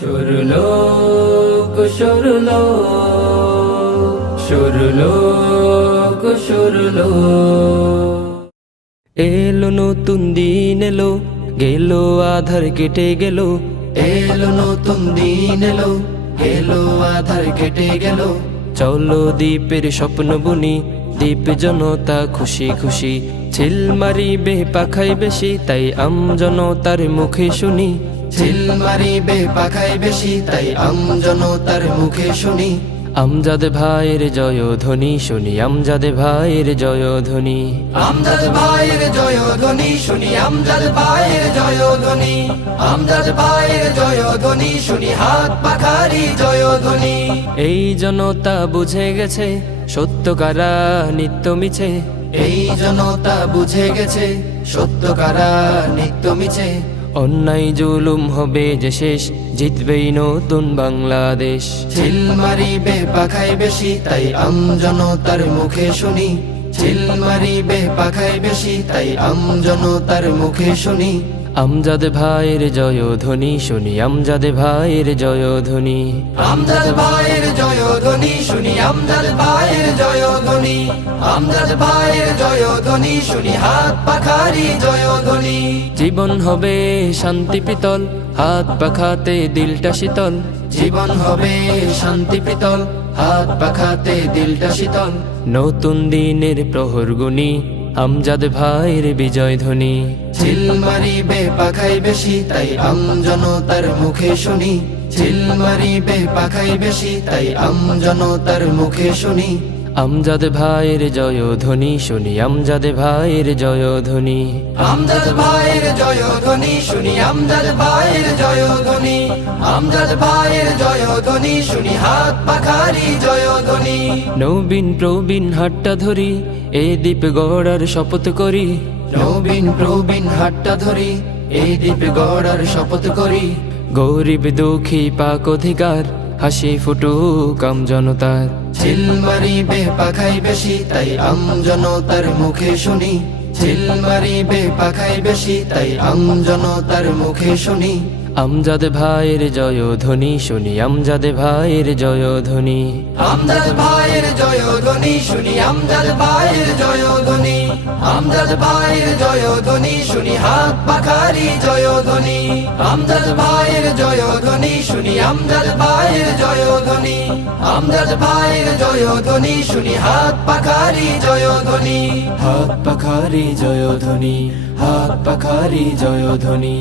সুরলোক সুরলোক সুরলোক সুরলোক। এলো নতুন দিন এলো, গেল আধার কেটে গেল। এলো নতুন দিন এলো, গেল আধার কেটে গেল। চলো দ্বীপের স্বপ্ন বুনি, দ্বীপ জনতা খুশি খুশি। ছিল মারিবে পাখাই বেশি, তাই জনতার মুখে শুনি। ছিল মারিবে পাখাই বেশি, তাই জনতার মুখে শুনি। আমজাদ ভাইয়ের জয়ধ্বনি শুনি, আমজাদ ভাইয়ের জয়ধ্বনি। আমজাদ ভাইয়ের জয়ধ্বনি শুনি, আমজাদ ভাইয়ের জয়ধ্বনি। আমজাদ ভাইয়ের জয়ধ্বনি শুনি, হাত পাখারি জয়ধ্বনি। এই জনতা বুঝে গেছে সত্য কারা নিত্য মিছে। এই জনতা বুঝে গেছে সত্য কারা নিত্য মিছে। অন্যায় জুলুম হবে যে শেষ, জিতবেই নতুন বাংলাদেশ। ছিল মারিবে পাখাই বেশি, তাই জনতার মুখে শুনি। ছিল মারিবে পাখাই বেশি, তাই জনতার মুখে শুনি। আমজাদ ভাইয়ের জয়ধ্বনি শুনি, আমজাদ ভাইয়ের জয়ধ্বনি। আমজাদ ভাইয়ের জয়ধ্বনি শুনি, আমজাদ ভাইয়ের জয়ধ্বনি। আমজাদ ভাইয়ের জয়ধ্বনি শুনি, হাত পাখারি জয়ধ্বনি। জীবন হবে শান্তি পিতল, হাত পাখাতে দিলটা শীতল। জীবন হবে শান্তি পিতল, হাত পাখাতে দিলটা শীতল। নতুন দিনের প্রহর গুনি, আমজাদ ভাইয়ের বিজয় ধ্বনি। ছিল মারিবে পাখাই বেশি, তাই জনতার মুখে শুনি। ছিল মারিবে পাখাই বেশি, তাই জনতার মুখে শুনি। আমজাদ ভাইয়ের জয়ধ্বনি শুনি, আমজাদ ভাইয়ের জয়ধ্বনি। আমজাদ ভাইয়ের জয়ধ্বনি শুনি, আমজাদ ভাইয়ের জয়ধ্বনি। আমজাদ ভাইয়ের জয়ধ্বনি শুনি, হাত পাখারি জয়ধ্বনি। নবীন প্রবীণ হাতটা ধরি, এই দ্বীপ গড়ার শপথ করি। নবীন প্রবীণ হাতটা ধরি, এই দ্বীপ গড়ার শপথ করি। গরিব দুঃখী পাক অধিকার, হাসি ফুটুক জনতার। ছিল মারিবে পাখাই বেশি, তাই জনতার মুখে শুনি। ছিল মারিবে পাখাই বেশি, তাই জনতার মুখে শুনি। আমজাদ ভাইয়ের জয়ধ্বনি শুনি, আমজাদ ভাইয়ের জয়ধ্বনি। আমজাদ ভাইয়ের জয়ধ্বনি শুনি, আমজাদ ভাইয়ের জয়ধ্বনি। আমজাদ ভাইয়ের জয়ধ্বনি শুনি, হাত পাখারি জয়ধ্বনি। আমজাদ ভাইয়ের জয়ধ্বনি শুনি, আমজাদ ভাইয়ের জয়ধ্বনি। আমজাদ ভাইয়ের জয়ধ্বনি শুনি, হাত পাখারি জয়ধ্বনি। হাত পাখারি জয়ধ্বনি, হাত পাখারি জয়ধ্বনি।